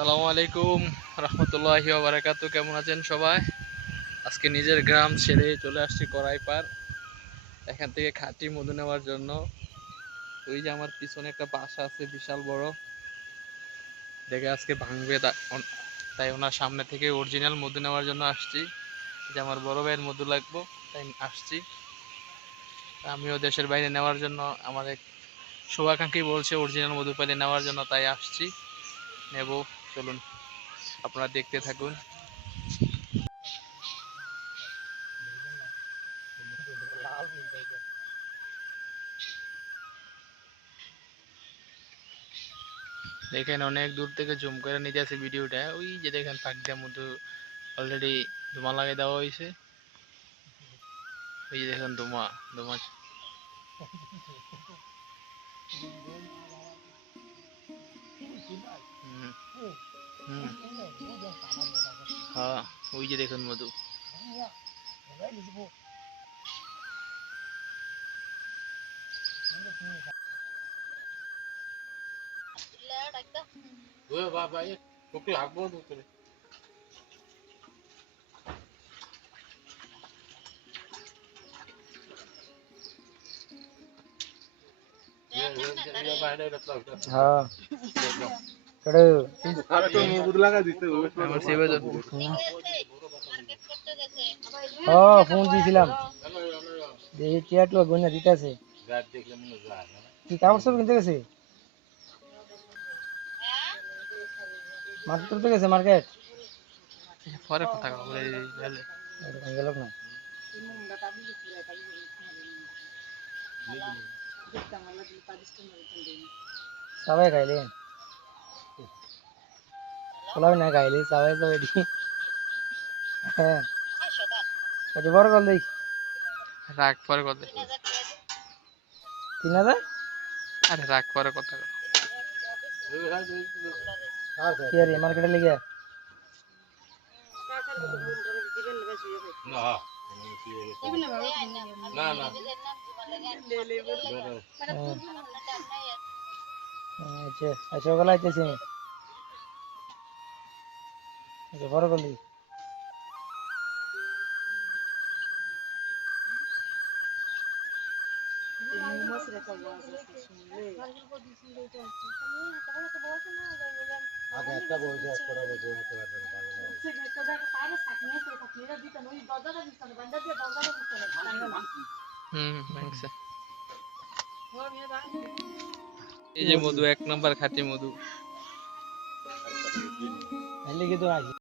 সালামু আলাইকুম রহমতুল্লাহি বারাকাতু। কেমন আছেন সবাই? আজকে নিজের গ্রাম ছেড়ে চলে আসছি কড়াইপাড় এখান থেকে খাঁটি মধু নেওয়ার জন্য। ওই যে আমার পিছনে একটা বাসা আছে, বিশাল বড়। দেখে আজকে ভাঙবে তাই ওনার সামনে থেকে অরিজিনাল মধু নেওয়ার জন্য আসছি। যে আমার বড় ভাইয়ের মধু লাগবো, তাই আসছি। আমিও দেশের বাইরে নেওয়ার জন্য আমার এক শুভাকাঙ্ক্ষী বলছে অরিজিনাল মধু পাইলে নেওয়ার জন্য, তাই আসছি। নেব। চলুন, আপনারা দেখতে থাকুন। দেখেন, অনেক দূর থেকে জুম করে নিতে আছে ভিডিওটা। ওই যে দেখেন পাকটা মতো অলরেডি ধোঁয়া লাগিয়ে দেওয়া হয়েছে। ওই যে দেখেন, ধোঁয়া ধোঁয়া। হ্যাঁ ওই যে দেখুন মধু হ্যাঁ কেডে আমার সেবা ও ফোন দিয়েছিলাম দেখি টিয়াটু গন্যা দিতেছে কি কাপড় সব কিনতে গেছে মার্কেট করতে গেছে মার্কেট পরে কথা বলে গেলে গেল না সবাই খাইলে পোলাও না খাইলে সবাই তো এটি হ্যাঁ। বড় কল দেখি রাগ পরে কথা। তিন হাজার আরে রাগ পরে কথা। কি আরে মার্কেটে লেগে আচ্ছা আচ্ছা ওগুলো আইতেছি। আমি আচ্ছা বড় কল দেখি হুম ভাঙছে। এই যে মধু এক নাম্বার খাঁটি মধু। লেগে তো আসি